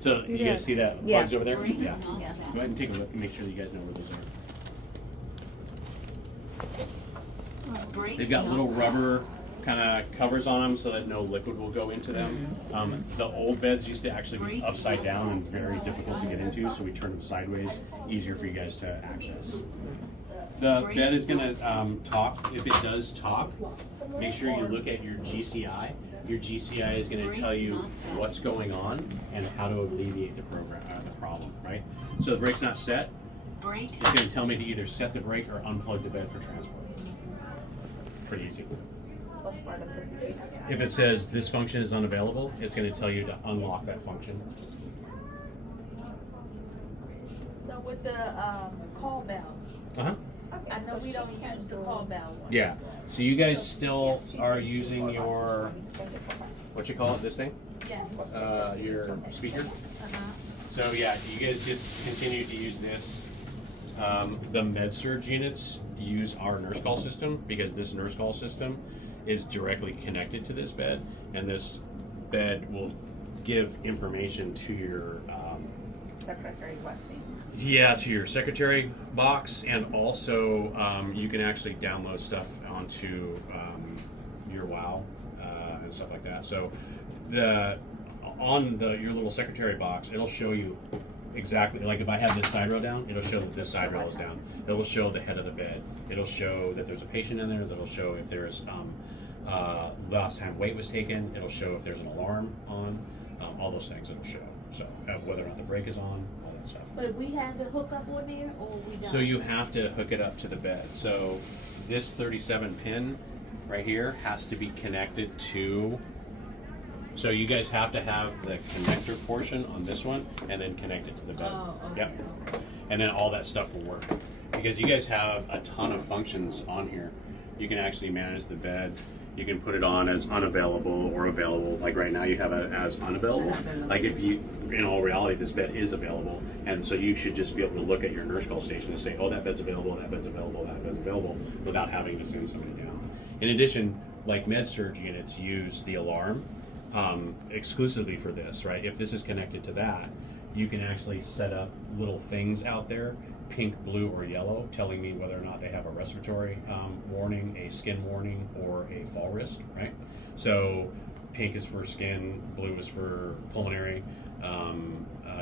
So you guys see that Yeah. plugs over there? Yeah. Yeah. Go ahead and take a look and make sure that you guys know where those are. They've got little rubber kind of covers on them so that no liquid will go into them. The old beds used to actually be upside down and very difficult to get into, so we turned them sideways, easier for you guys to access. The bed is going to talk. If it does talk, make sure you look at your GCI. Your GCI is going to tell you what's going on and how to alleviate the problem, right? So the brake's not set. It's going to tell me to either set the brake or unplug the bed for transport. Pretty easy. Postpartum, this is If it says this function is unavailable, it's going to tell you to unlock that function. So with the call bell, Uh-huh. I know we don't use the call bell one. Yeah. So you guys still are using your, what you call it, this thing? Yes. Your speaker? Uh-huh. So yeah, you guys just continue to use this. The med-surg units use our nurse call system because this nurse call system is directly connected to this bed, and this bed will give information to your secretary what thing? yeah, to your secretary box, and also you can actually download stuff onto your WoW and stuff like that. So your little secretary box, it'll show you exactly, like if I have this side rail down, it'll show that this side rail is down. It'll show the head of the bed. It'll show that there's a patient in there. That'll show if there's last time weight was taken. It'll show if there's an alarm on. All those things it'll show. So whether or not the brake is on, all that stuff. But we have to hook up on there, or we don't? So you have to hook it up to the bed. So this 37 pin right here has to be connected to. So you guys have to have the connector portion on this one and then connect it to the bed. Oh, okay. Yep. And then all that stuff will work. Because you guys have a ton of functions on here. You can actually manage the bed. You can put it on as unavailable or available. Like right now you have it as unavailable. Like if you, in all reality, this bed is available. And so you should just be able to look at your nurse call station and say, oh, that bed's available, that bed's available, that bed's available, without having to send somebody down. In addition, like med-surg units use the alarm exclusively for this, right? If this is connected to that, you can actually set up little things out there, pink, blue, or yellow, telling me whether or not they have a respiratory warning, a skin warning, or a fall risk, right? So pink is for skin, blue is for pulmonary,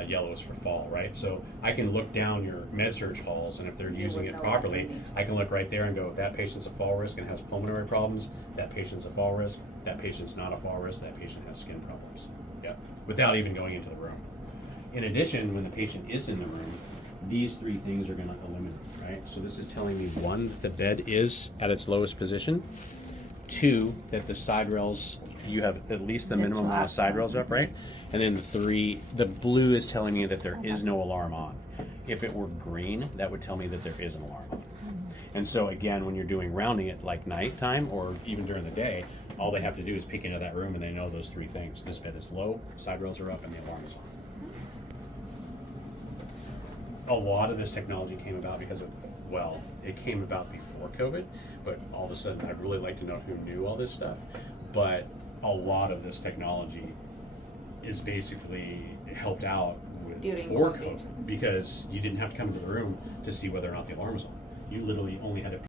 yellow is for fall, right? So I can look down your med-surg halls, and if they're using it properly, I can look right there and go, that patient's a fall risk and has pulmonary problems, that patient's a fall risk, that patient's not a fall risk, that patient has skin problems. Yep. Without even going into the room. In addition, when the patient is in the room, these three things are going to eliminate, right? So this is telling me, one, that the bed is at its lowest position. Two, that the side rails, you have at least the minimum amount of side rails up, right? And then three, the blue is telling me that there is no alarm on. If it were green, that would tell me that there is an alarm on. And so again, when you're doing rounding at like nighttime or even during the day, all they have to do is peek into that room and they know those three things. This bed is low, side rails are up, and the alarm is on. A lot of this technology came about because of, well, it came about before COVID, but all of a sudden I'd really like to know who knew all this stuff. But a lot of this technology is basically helped out with before COVID because you didn't have to come into the room to see whether or not the alarm was on. You literally only had to